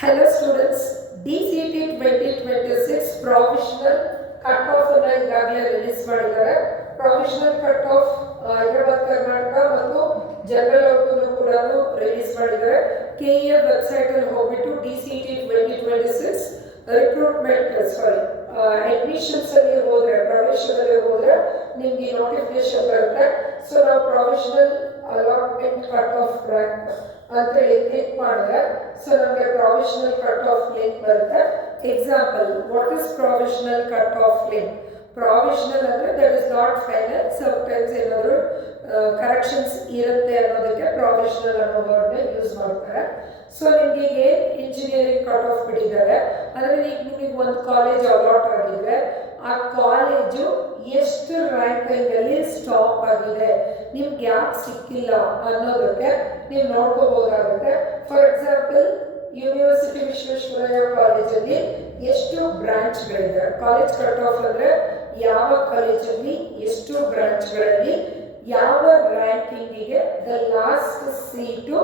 Hello students, DCT 2026 provisional cut-off ಅನ್ನು ಈಗಾಗಲೇ release ಮಾಡಿದ್ದಾರೆ. ಪ್ರೊವಿಷನಲ್ ಕಟ್-ಆಫ್ ಹೈದರಾಬಾದ್ ಕರ್ನಾಟಕ ಮತ್ತು ಜನರಲ್ ಅವ್ರನ್ನು ಕೂಡ ರಿಲೀಸ್ ಮಾಡಿದ್ದಾರೆ. ಕೆಇಎ ವೆಬ್ಸೈಟ್ ಅಲ್ಲಿ ಹೋಗ್ಬಿಟ್ಟು DCT 2026 ರಿಕ್ರೂಟ್ಮೆಂಟ್ ಅಡ್ಮಿಷನ್ಸ್ ಅಲ್ಲಿ ಹೋದ್ರೆ ಪ್ರವೇಶದಲ್ಲಿ ಹೋದ್ರೆ ನಿಮ್ಗೆ ನೋಟಿಫಿಕೇಶನ್ ಬರುತ್ತೆ. ಸೊ ನಾವು ಪ್ರೊವಿಷನಲ್ ಅಲಾಟ್ಮೆಂಟ್ ಕಟ್-ಆಫ್ ರ್ಯಾಂಕ್ ಅಂತ ಕ್ಲಿಕ್ ಮಾಡಿದ್ರೆ ಸೊ ನಮಗೆ ಪ್ರೊವಿಷನಲ್ ಕಟ್ ಆಫ್ ಲಿಂಕ್ ಬರುತ್ತೆ. Example, what is provisional cut off link? Provisional ಅಂದರೆ that is not final, sometimes ಏನಾದರೂ ಕರೆಕ್ಷನ್ಸ್ ಇರುತ್ತೆ ಅನ್ನೋದಕ್ಕೆ ಪ್ರೊವಿಷನಲ್ ಅನ್ನೋ ವರ್ಡ್ನ ಯೂಸ್ ಮಾಡ್ತಾರೆ. ಸೊ ನಿಮಗೆ ಏನು ಇಂಜಿನಿಯರಿಂಗ್ ಕಟ್ ಆಫ್ ಬಿಟ್ಟಿದ್ದಾರೆ ಅಂದರೆ ಈಗ ನಿಮಗೆ ಒಂದು ಕಾಲೇಜ್ ಅಲಾಟ್ ಆಗಿದ್ರೆ ಆ ಕಾಲೇಜು ಎಷ್ಟು ರ್ಯಾಂಕಿಂಗಲ್ಲಿ ಸ್ಟಾಪ್ ಆಗಿದೆ, ನಿಮ್ಗೆ ಯಾಕೆ ಸಿಕ್ಕಿಲ್ಲ ಅನ್ನೋದಕ್ಕೆ ನೀವು ನೋಡ್ಕೋಬಹುದಾಗುತ್ತೆ. ಫಾರ್ ಎಕ್ಸಾಂಪಲ್, ಯೂನಿವರ್ಸಿಟಿ ವಿಶ್ವೇಶ್ವರಯ್ಯ ಕಾಲೇಜಲ್ಲಿ ಎಷ್ಟು ಬ್ರಾಂಚ್ಗಳಿದೆ, ಕಾಲೇಜ್ ಕಟ್ ಆಫ್ ಅಂದರೆ ಯಾವ ಕಾಲೇಜಲ್ಲಿ ಎಷ್ಟು ಬ್ರಾಂಚ್ಗಳಲ್ಲಿ ಯಾವ ರ್ಯಾಂಕಿಂಗಿಗೆ ದ ಲಾಸ್ಟ್ ಸೀಟು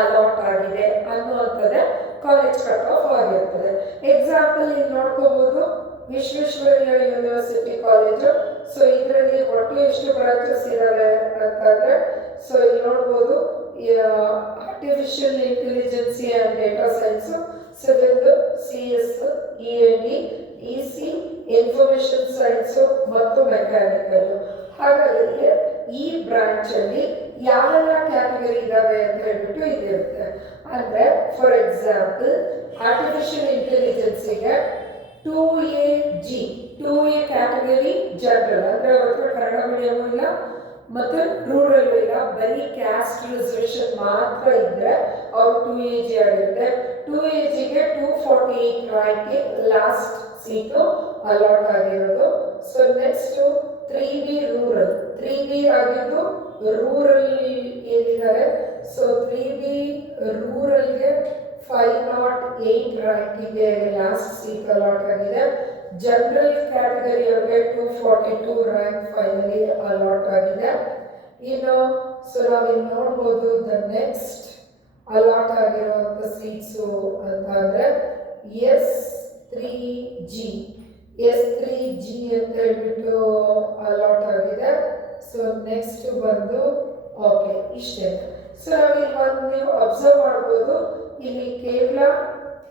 ಅಲಾಟ್ ಆಗಿದೆ ಅನ್ನುವಂಥದ್ದೇ ಕಾಲೇಜ್ ಕಟ್ ಆಫ್ ಆಗಿರ್ತದೆ. ಎಕ್ಸಾಂಪಲ್ ಇಲ್ಲಿ ನೋಡ್ಕೋಬಹುದು, ವಿಶ್ವೇಶ್ವರಯ್ಯ ಯೂನಿವರ್ಸಿಟಿ ಕಾಲೇಜು. ಸೊ ಇದರಲ್ಲಿ ಒಟ್ಟು ಎಷ್ಟು ಬ್ರಾಂಚಸ್ ಇದಾವೆ ಅಂತಂದ್ರೆ ಸೊ ಇಲ್ಲಿ ನೋಡ್ಬೋದು, artificial intelligence and data science, civil, CS, END, EC, information science ಮತ್ತು ಮೆಕ್ಯಾನಿಕಲ್. ಹಾಗಾದರೆ ಈ ಬ್ರಾಂಚಲ್ಲಿ ಯಾವೆಲ್ಲ ಕ್ಯಾಟಗರಿ ಇದಾವೆ ಅಂತ ಹೇಳ್ಬಿಟ್ಟು ಇದಿರುತ್ತೆ. ಅಂದರೆ ಫಾರ್ ಎಕ್ಸಾಂಪಲ್, ಆರ್ಟಿಫಿಷಿಯಲ್ ಇಂಟೆಲಿಜೆನ್ಸಿಗೆ 2AG 2A ಕ್ಯಾಟಗರಿ ಜನರಲ್, ಅಂದರೆ ಅವತ್ತು ಕನ್ನಡ ಮೀಡಿಯಮು ಇಲ್ಲ ಮತ್ತು ರೂರಲ್ ಇಲ್ಲ, ಬರೀ ಕ್ಯಾಸ್ಟ್ ರಿಸರ್ವೇಷನ್ ಮಾತ್ರ ಇದ್ದರೆ ಅವರು 2AG ಆಗಿರುತ್ತೆ. 2AGಗೆ 248 ರ್ಯಾಂಕಿಂಗ್ ಲಾಸ್ಟ್ ಸೀಟು ಅಲಾಟ್ ಆಗಿರೋದು. So next 3B rural, 3B ಆಗಿದ್ದು ರೂರಲ್ ಏನಿದ್ದಾರೆ. ಸೊ 3B ರೂರಲ್ಗೆ 508 ರ್ಯಾಂಕಿಗೆ ಲಾಸ್ಟ್ ಸೀಟ್ ಅಲಾಟ್ ಆಗಿದೆ. ಜನರಲ್ ಕ್ಯಾಟಗರಿ ಅವರಿಗೆ 242 ರ್ಯಾಂಕ್ ಫೈನಲಿ ಅಲಾಟ್ ಆಗಿದೆ. ಇನ್ನು ಸೊ ನಾವಿಲ್ಲಿ ನೋಡ್ಬೋದು ದ ನೆಕ್ಸ್ಟ್ ಅಲಾಟ್ ಆಗಿರುವಂಥ ಸೀಟ್ಸು ಅಂತ ಅಂದರೆ S3G ಅಂತ ಹೇಳ್ಬಿಟ್ಟು ಅಲಾಟ್ ಆಗಿದೆ. ಸೊ ನೆಕ್ಸ್ಟ್ ಬಂದು ಓಕೆ ಇಷ್ಟೇ. ಸೊ ನಾವಿಲ್ಲಿ ಒಂದು ನೀವು ಅಬ್ಸರ್ವ್ ಮಾಡ್ಬೋದು, ಇಲ್ಲಿ ಕೇವಲ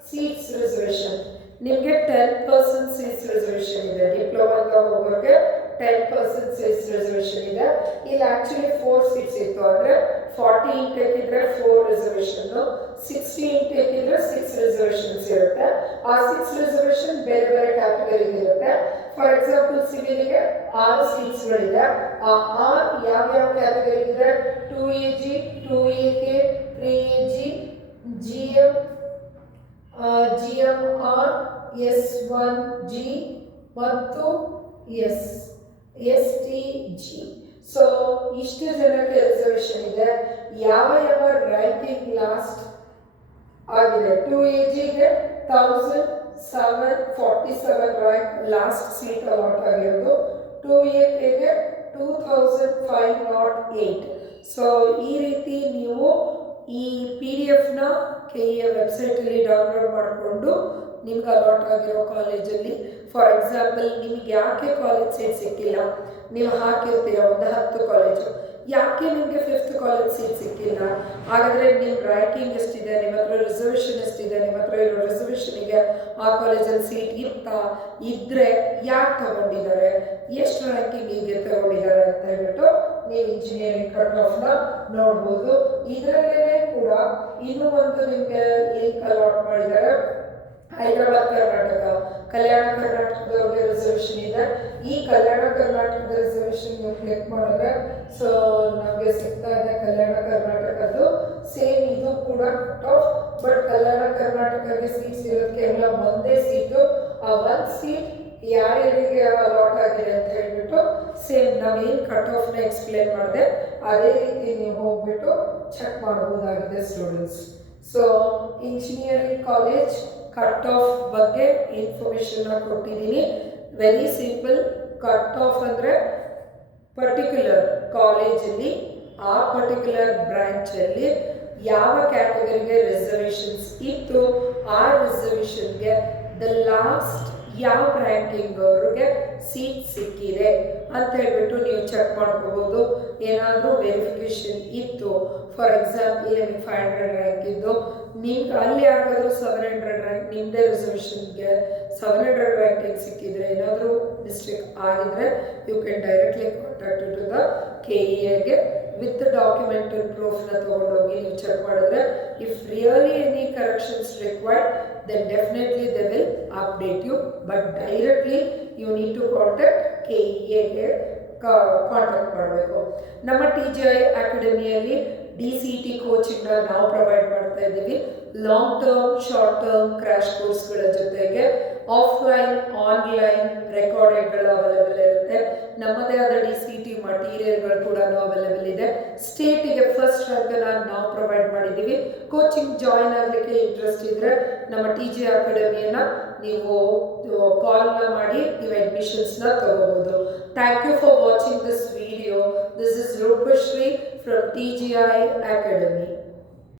ಸೀಟ್ಸ್ ರಿಸರ್ವೇಷನ್ ನಿಮಗೆ 10% ಸೀಟ್ಸ್ ರಿಸರ್ವೇಷನ್ ಇದೆ. ಡಿಪ್ಲೊಮಾ ಅಂತ ಹೋಗೋರಿಗೆ 10% ಸೀಟ್ಸ್ ರಿಸರ್ವೇಷನ್ ಇದೆ. ಇಲ್ಲಿ ಆ್ಯಕ್ಚುಲಿ 4 ಸೀಟ್ಸ್ ಇತ್ತು, ಅಂದರೆ 40 ಇಂಟೇಕ್ ಇದ್ರೆ 4 ರಿಸರ್ವೇಷನ್ನು, 60 ಇಂಟೇಕ್ ಇದ್ರೆ 6 ರಿಸರ್ವೇಷನ್ಸ್ ಇರುತ್ತೆ. ಆ 6 ರಿಸರ್ವೇಷನ್ ಬೇರೆ ಬೇರೆ ಕ್ಯಾಟಗರಿಗೆ ಇರುತ್ತೆ. ಫಾರ್ ಎಕ್ಸಾಂಪಲ್, ಸಿವಿಲ್ಗೆ 6 ಸೀಟ್ಸ್ಗಳಿದೆ. ಆ 6 ಯಾವ್ಯಾವ ಕ್ಯಾಟಗರಿ ಇದೆ? 2AG, 2AK, 3AG, GMR, S1G ಮತ್ತು STG. ಸೊ ಇಷ್ಟು ಜನಕ್ಕೆ ರಿಸರ್ವೇಷನ್ ಇದೆ. ಯಾವ ರ್ಯಾಂಕಿಂಗ್ ಲಾಸ್ಟ್ ಆಗಿದೆ? 2AGಗೆ 1747 ರ್ಯಾಂಕ್ ಲಾಸ್ಟ್ ಸೀಟ್ ಅಲಾಟ್ ಆಗಿರೋದು. 2AKಗೆ 2508. ಸೊ ಈ ರೀತಿ ನೀವು ಈ PDF-ನ KEA ವೆಬ್ಸೈಟಲ್ಲಿ ಡೌನ್ಲೋಡ್ ಮಾಡಿಕೊಂಡು ನಿಮ್ಗೆ ಅಲಾಟ್ ಆಗಿರೋ ಕಾಲೇಜಲ್ಲಿ, ಫಾರ್ ಎಕ್ಸಾಂಪಲ್, ನಿಮ್ಗೆ ಯಾಕೆ ಕಾಲೇಜ್ ಸೀಟ್ ಸಿಕ್ಕಿಲ್ಲ, ನೀವು ಹಾಕಿರ್ತೀರ ಒಂದು 10 ಕಾಲೇಜು, ಯಾಕೆ ನಿಮಗೆ 5th ಕಾಲೇಜ್ ಸೀಟ್ ಸಿಕ್ಕಿಲ್ಲ? ಹಾಗಾದರೆ ನಿಮ್ಮ ರ್ಯಾಂಕಿಂಗ್ ಎಷ್ಟಿದೆ, ನಿಮ್ಮ ಹತ್ರ ರಿಸರ್ವೇಷನ್ ಎಷ್ಟಿದೆ, ನಿಮ್ಮ ಹತ್ರ ಇರೋ ರಿಸರ್ವೇಷನಿಗೆ ಆ ಕಾಲೇಜಲ್ಲಿ ಸೀಟ್ ಇದ್ದರೆ ಯಾಕೆ ತಗೊಂಡಿದ್ದಾರೆ, ಎಷ್ಟು ರ್ಯಾಂಕಿಂಗ್ ಹೀಗೆ ತಗೊಂಡಿದ್ದಾರೆ ಅಂತ ಹೇಳ್ಬಿಟ್ಟು ನೀವು ಇಂಜಿನಿಯರಿಂಗ್ ಕಟ್ ಆಫ್ನ ನೋಡ್ಬೋದು. ಇದರಲ್ಲೇ ಕೂಡ ಇನ್ನೂ ಒಂದು ನಿಮಗೆ ಲಿಂಕ್ ಅಲಾಟ್ ಮಾಡಿದ್ದಾರೆ. ಹೈದರಾಬಾದ್ ಕರ್ನಾಟಕ, ಕಲ್ಯಾಣ ಕರ್ನಾಟಕದವ್ರಿಗೆ ರಿಸರ್ವೇಷನ್ ಇದೆ. ಈ ಕಲ್ಯಾಣ ಕರ್ನಾಟಕದ ರಿಸರ್ವೇಷನ್ ನೀವು ಕ್ಲಿಕ್ ಮಾಡಿದ್ರೆ ಸೊ ನಮಗೆ ಸಿಗ್ತಾ ಇದೆ ಕಲ್ಯಾಣ ಕರ್ನಾಟಕದ್ದು. ಸೇಮ್ ಇದು ಕೂಡ ಕಟ್ ಆಫ್, ಬಟ್ ಕಲ್ಯಾಣ ಕರ್ನಾಟಕಕ್ಕೆ ಸೀಟ್ಸ್ ಇರೋದು ಕೇವಲ ಒಂದೇ ಸೀಟು. ಆ ಒಂದು ಸೀಟ್ ಯಾರ್ಯಾರಿಗೆ ಅಲಾಟ್ ಆಗಿದೆ ಅಂತ ಹೇಳ್ಬಿಟ್ಟು ಸೇಮ್ ನಾವೇನು ಕಟ್ ಆಫ್ನ ಎಕ್ಸ್ಪ್ಲೇನ್ ಮಾಡಿದೆ ಅದೇ ರೀತಿ ನೀವು ಹೋಗ್ಬಿಟ್ಟು ಚೆಕ್ ಮಾಡ್ಬೋದಾಗಿದೆ students. So engineering college cut off ಬಗ್ಗೆ ಇನ್ಫಾರ್ಮೇಷನ್ನ ಕೊಟ್ಟಿದ್ದೀನಿ. Very simple. ಕಟ್ ಆಫ್ ಅಂದರೆ ಪರ್ಟಿಕ್ಯುಲರ್ ಕಾಲೇಜಲ್ಲಿ ಆ ಪರ್ಟಿಕ್ಯುಲರ್ ಬ್ರ್ಯಾಂಚಲ್ಲಿ ಯಾವ ಕ್ಯಾಟಗರಿಗೆ ರಿಸರ್ವೇಷನ್ಸ್ ಇತ್ತು ಆ ರಿಸರ್ವೇಷನ್ಗೆ ದ ಲಾಸ್ಟ್ ಯಾವ ರ್ಯಾಂಕಿಂಗ್ ಅವ್ರಿಗೆ ಸೀಟ್ ಸಿಕ್ಕಿದೆ ಅಂತ ಹೇಳ್ಬಿಟ್ಟು ನೀವು ಚೆಕ್ ಮಾಡ್ಕೋಬೋದು. ಏನಾದರೂ ವೆರಿಫಿಕೇಷನ್ ಇತ್ತು, ಫಾರ್ ಎಕ್ಸಾಂಪಲ್ ನಿಮಗೆ 500 ರ್ಯಾಂಕ್ ಇದ್ದು ನಿಮ್ಗೆ ಅಲ್ಲಿ ಯಾರಿಗಾದ್ರೂ 700 ರ್ಯಾಂಕ್ ನಿಮ್ಮದೇ ರಿಸರ್ವೇಷನ್ಗೆ 700 ರ್ಯಾಂಕಿಂಗ್ ಸಿಕ್ಕಿದ್ರೆ ಏನಾದರೂ ಮಿಸ್ಟೇಕ್ ಆಗಿದ್ರೆ you can directly contact to the KEAಗೆ ವಿತ್ ಡಾಕ್ಯುಮೆಂಟಲ್ ಪ್ರೂಫ್ನ ತೊಗೊಂಡೋಗಿ ನೀವು ಚೆಕ್ ಮಾಡಿದ್ರೆ if really any corrections required then definitely they will update you, but directly you need to contact KEAಗೆ ಕಾಂಟ್ಯಾಕ್ಟ್ ಮಾಡಬೇಕು. ನಮ್ಮ TGI ಅಕಾಡೆಮಿಯಲ್ಲಿ DCET ಕೋಚಿಂಗ್ನ ನಾವು ಪ್ರೊವೈಡ್ ಮಾಡ್ತಾ ಇದ್ದೀವಿ. Long term, short term crash ಕೋರ್ಸ್ಗಳ ಜೊತೆಗೆ ಆಫ್ಲೈನ್, ಆನ್ಲೈನ್ ರೆಕಾರ್ಡೆಡ್ಗಳು ಅವೈಲೇಬಲ್ ಇರುತ್ತೆ. ನಮ್ಮದೇ ಆದ DCET ಮಟೀರಿಯಲ್ಗಳು ಕೂಡ ಅವೈಲೇಬಲ್ ಇದೆ. ಸ್ಟೇಟಿಗೆ ಫಸ್ಟ್ ರ್ಯಾಂಕನ್ನು ನಾವು ಪ್ರೊವೈಡ್ ಮಾಡಿದ್ದೀವಿ. ಕೋಚಿಂಗ್ ಜಾಯಿನ್ ಆಗಲಿಕ್ಕೆ ಇಂಟ್ರೆಸ್ಟ್ ಇದ್ದರೆ ನಮ್ಮ TGI ಅಕಾಡೆಮಿಯನ್ನು ನೀವು ಕಾಲ್ನ ಮಾಡಿ ನೀವು ಅಡ್ಮಿಷನ್ಸ್ನ ತಗೋಬೋದು. Thank you for watching this video. This is Rupashri from TGI Academy.